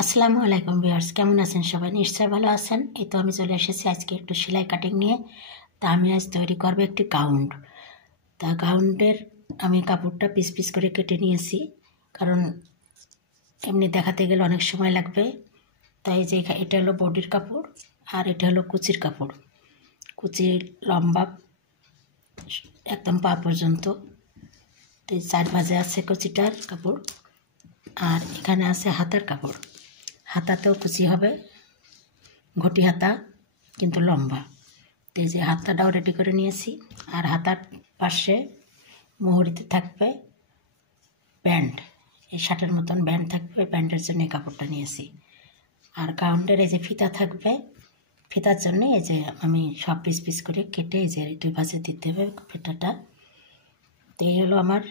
আসসালামু আলাইকুম ভিউয়ার্স, কেমন আছেন সবাই? নিশ্চয়ই ভালো আছেন। এই তো আমি চলে এসেছি আজকে একটু সেলাই কাটিং নিয়ে। তা আমি আজ তৈরি করবো একটি গাউন। তা গাউনের আমি কাপড়টা পিস পিস করে কেটে নিয়েছি, কারণ এমনি দেখাতে গেলে অনেক সময় লাগবে। তাই যে এটা হলো বডির কাপড় আর এটা হলো কুচির কাপড়। কুচির লম্বা একদম পা পর্যন্ত, তো 4 ভাঁজে আছে কুচিটার কাপড়। আর এখানে আছে হাতার কাপড়, হাতাতেও কুচি হবে, ঘটি হাতা কিন্তু লম্বা। তো এই যে হাতাটাও রেডি করে নিয়েছি। আর হাতার পাশে মোহরিতে থাকবে ব্যান্ড, এই শার্টের মতন ব্যান্ড থাকবে, ওই ব্যান্ডের জন্য এই কাপড়টা নিয়েছি। আর গাউনের এই যে ফিতা থাকবে, ফিতার জন্য এই যে আমি সব পিস পিস করে কেটে এই যে 2 ভাঁজে দিতে হবে ফিতাটা। তো এই হলো আমার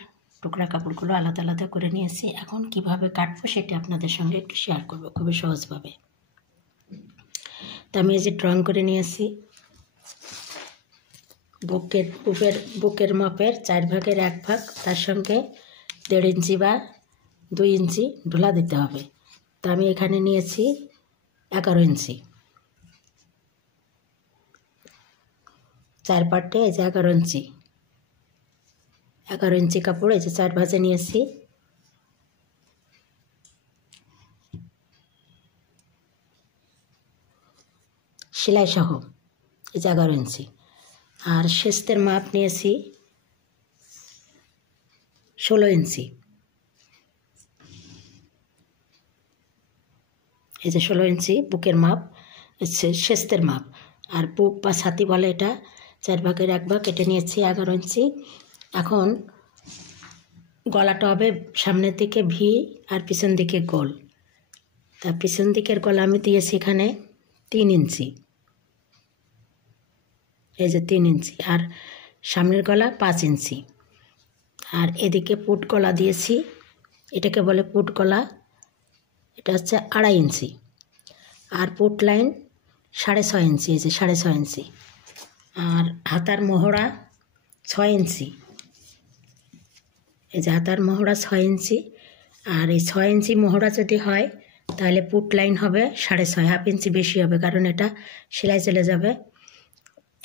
টুকরা কাপড়গুলো আলাদা আলাদা করে নিয়েছি। এখন কিভাবে কাটবো সেটা আপনাদের সঙ্গে একটু শেয়ার করবো খুবই সহজভাবে। তো আমি এই যে ড্রয়িং করে নিয়েছি। বুকের মাপের 4 ভাগের 1 ভাগ, তার সঙ্গে 1.5 ইঞ্চি বা 2 ইঞ্চি ঢোলা দিতে হবে। তো আমি এখানে নিয়েছি 11 ইঞ্চি, 4 পার্টে এই যে 11 ইঞ্চি কাপড় এই যে 4 ভাঁজে নিয়েছি। সেলাই সহ এই যে 11 ইঞ্চি। আর শেস্তের মাপ নিয়েছি 16 ইঞ্চি, এই যে 16 ইঞ্চি বুকের মাপ, শেস্তের মাপ। আর বুক বা ছাতি বলে এটা, 4 ভাগের 1 ভাগ কেটে নিয়েছি 11 ইঞ্চি। এখন গলাটা হবে সামনের দিকে ভি আর পিছন দিকে গোল। তা পিছন দিকের গলা আমি দিয়েছি এখানে 3 ইঞ্চি, এই যে 3 ইঞ্চি। আর সামনের গলা 5 ইঞ্চি। আর এদিকে পুট গলা দিয়েছি, এটাকে বলে পুট গলা, এটা হচ্ছে 2.5 ইঞ্চি। আর পুট লাইন 6.5 ইঞ্চি, এই যে 6.5 ইঞ্চি। আর হাতার মহড়া 6 ইঞ্চি, এই যে হাতার মহড়া 6 ইঞ্চি। আর এই 6 ইঞ্চি মহড়া যদি হয় তাহলে পুট লাইন হবে 6.5, হাফ ইঞ্চি বেশি হবে, কারণ এটা সেলাই চলে যাবে।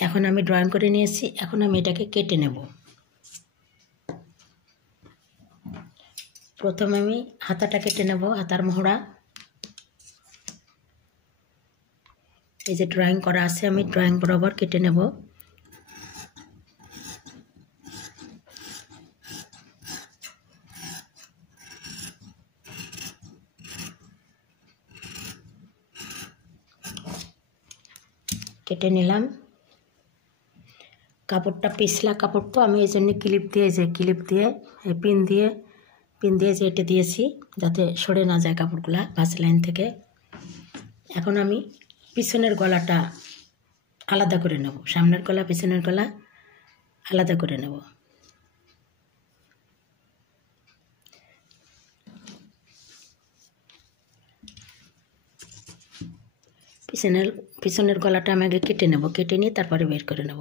এখন আমি ড্রয়িং করে নিয়েছি, এখন আমি এটাকে কেটে নেব। প্রথমে আমি হাতাটা কেটে নেব, হাতার মহড়া এই যে ড্রয়িং করা আছে, আমি ড্রয়িং বরাবর কেটে নেব। কেটে নিলাম। কাপড়টা পিছলা কাপড়, তো আমি এই জন্য ক্লিপ দিয়ে, যে ক্লিপ দিয়ে পিন দিয়ে যে এটা দিয়েছি যাতে সরে না যায় কাপড়গুলা ভাঁজ লাইন থেকে। এখন আমি পিছনের গলাটা আলাদা করে নেব, সামনের গলা পিছনের গলা আলাদা করে নেব। পিছনের গলাটা আমি আগে কেটে নেব, কেটে নিয়ে তারপরে বের করে নেব।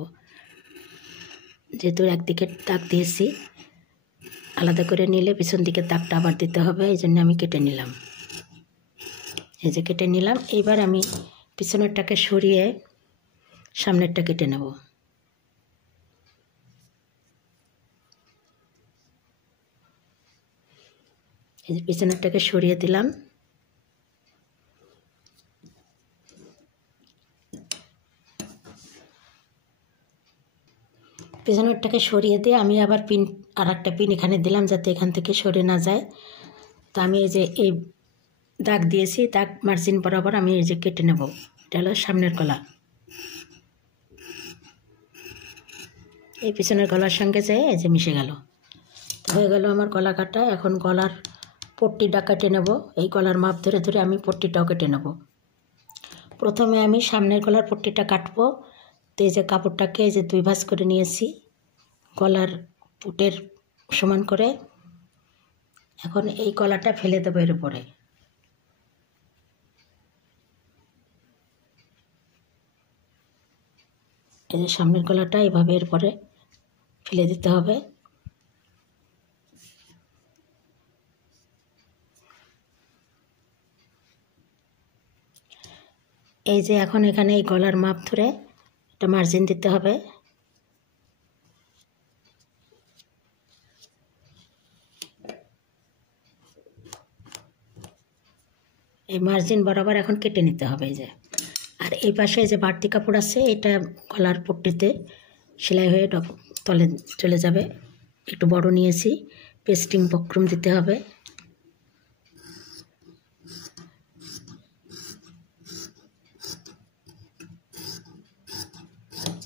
যেহেতু একদিকে দাগ দিয়েছি, আলাদা করে নিলে পিছন দিকে দাগটা আবার দিতে হবে, এই জন্য আমি কেটে নিলাম। এই যে কেটে নিলাম। এইবার আমি পিছনেরটাকে সরিয়ে সামনেরটা কেটে নেব। এই যে পিছনেরটাকে সরিয়ে দিলাম। পিছনেরটাকে সরিয়ে দিয়ে আমি আবার আর একটা পিন এখানে দিলাম যাতে এখান থেকে সরে না যায়। তা আমি এই যে এই দাগ দিয়েছি, দাগ মার্জিন বরাবর আমি এই যে কেটে নেব। এটা হলো সামনের গলা, এই পিছনের গলার সঙ্গে যেয়ে এই যে মিশে গেল, হয়ে গেল আমার গলা কাটা। এখন গলার পট্টিটা কেটে নেব, এই গলার মাপ ধরে ধরে আমি পট্টিটাও কেটে নেব। প্রথমে আমি সামনের গলার পট্টিটা কাটবো। তো এই যে কাপড়টাকে এই যে 2 ভাঁজ করে নিয়েছি গলার পুটের সমান করে। এখন এই গলাটা ফেলে দেবো এর উপরে, এই যে সামনের গলাটা এইভাবে এরপরে ফেলে দিতে হবে। এই যে এখন এখানে এই গলার মাপ ধরে একটা মার্জিন দিতে হবে। এই মার্জিন বরাবর এখন কেটে নিতে হবে। এই যে আর এই পাশে যে বাড়তি কাপড় আছে এটা গলার পট্টিতে সেলাই হয়ে তলে চলে যাবে। একটু বড় নিয়েছি, পেস্টিং বক্রম দিতে হবে।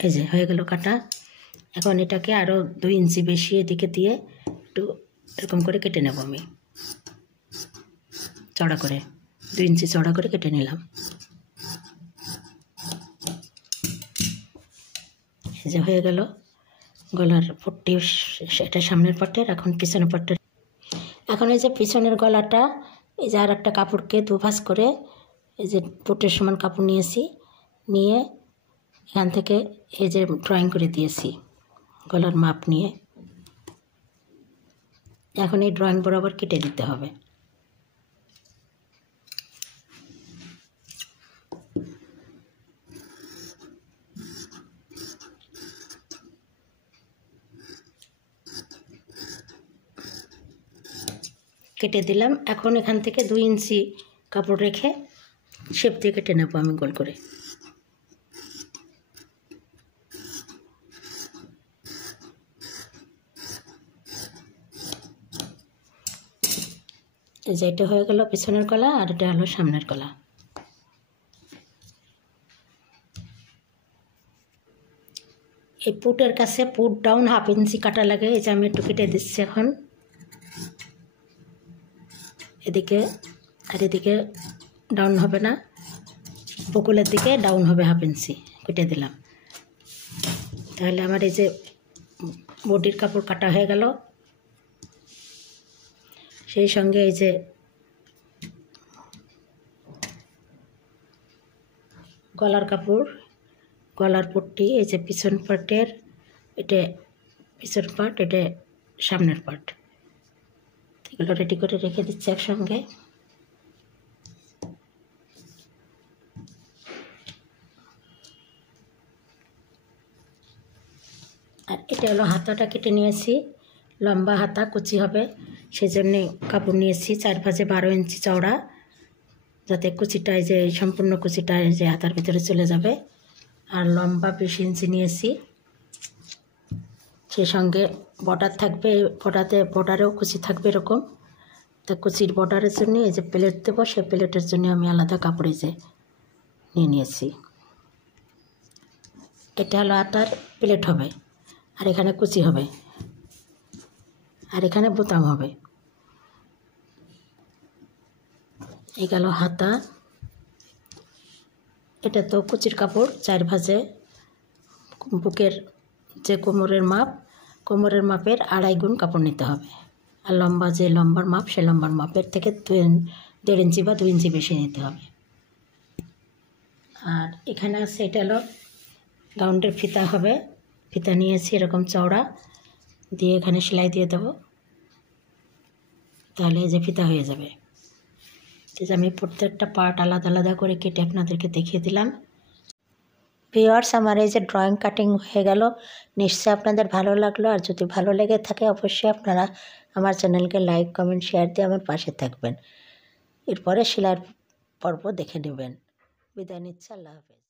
এই যে হয়ে গেল কাটা। এখন এটাকে আরও 2 ইঞ্চি বেশি এদিকে দিয়ে একটু এরকম করে কেটে নেব। আমি চড়া করে 2 ইঞ্চি চড়া করে কেটে নিলাম। এই যে হয়ে গেল গলার পট্টি, সেটা সামনের পাটের। এখন পিছনের পাটের। এখন এই যে পিছনের গলাটা, এই যে আর একটা কাপড়কে দুভাঁজ করে এই যে পুটের সমান কাপড় নিয়েছি, নিয়ে এখান থেকে এই যে ড্রয়িং করে দিয়েছি গলার মাপ নিয়ে। এখন এই ড্রয়িং বরাবর কেটে দিতে হবে। কেটে দিলাম। এখন এখান থেকে 2 ইঞ্চি কাপড় রেখে শেপ দিয়ে কেটে নেব আমি গোল করে। এই যে এটা হয়ে গেল পিছনের গলা, আর এটা হলো সামনের গলা। এই পুটের কাছে পুট ডাউন 1/2 ইঞ্চি কাটা লাগে। এই যে আমি একটু কেটে দিচ্ছি এখন। এদিকে আর এদিকে ডাউন হবে না, বকুলের দিকে ডাউন হবে 1/2 ইঞ্চি কেটে দিলাম। তাহলে আমার এই যে বডির কাপড় কাটা হয়ে গেল। সেই সঙ্গে এই যে গলার কাপড়, গলার পট্টি, এই যে পিছন পার্টের, এটা পিছন পার্ট, এটা সামনের পার্ট, এগুলো রেডি করে রেখে দিচ্ছি একসঙ্গে। আর এটা হলো হাতাটা কেটে নিয়েছি, লম্বা হাতা কুচি হবে, সেই জন্যে কাপড় নিয়েছি 4 ভাঁজে 12 ইঞ্চি চওড়া, যাতে কুচিটায় যে সম্পূর্ণ কুচিটায় যে হাতার ভিতরে চলে যাবে। আর লম্বা 20 ইঞ্চি নিয়েছি, সেই সঙ্গে বর্ডার থাকবে, বর্ডারেও কুচি থাকবে এরকম। তো কুচির বর্ডারের জন্য এই যে প্লেট দেবো, সেই প্লেটের জন্য আমি আলাদা কাপড়ে যে নিয়ে নিয়েছি। এটা হলো আটার প্লেট হবে, আর এখানে কুচি হবে, আর এখানে বোতাম হবে। এই গেল হাতা। এটা তো কুচির কাপড় 4 ভাঁজে, বুকের যে কোমরের মাপ, কোমরের মাপের 2.5 গুণ কাপড় নিতে হবে। আর লম্বা যে লম্বার মাপ, সে লম্বার মাপের থেকে 1.5 ইঞ্চি বা 2 ইঞ্চি বেশি নিতে হবে। আর এখানে আছে, এটা হলো গাউন্ডের ফিতা হবে। ফিতা নিয়েছি এরকম চওড়া, দিয়ে এখানে সেলাই দিয়ে দেবো, তাহলে এই যে ফিতা হয়ে যাবে। যে আমি প্রত্যেকটা পার্ট আলাদা আলাদা করে কেটে আপনাদেরকে দেখিয়ে দিলাম। ভিউয়ার্স, আমার এই যে ড্রয়িং কাটিং হয়ে গেল, নিশ্চয়ই আপনাদের ভালো লাগলো। আর যদি ভালো লেগে থাকে অবশ্যই আপনারা আমার চ্যানেলকে লাইক, কমেন্ট, শেয়ার দিয়ে আমার পাশে থাকবেন। এরপরে সেলাইয়ের পর্ব দেখে নেবেন। বিদায় নিচ্ছি, আল্লাহ হাফেজ।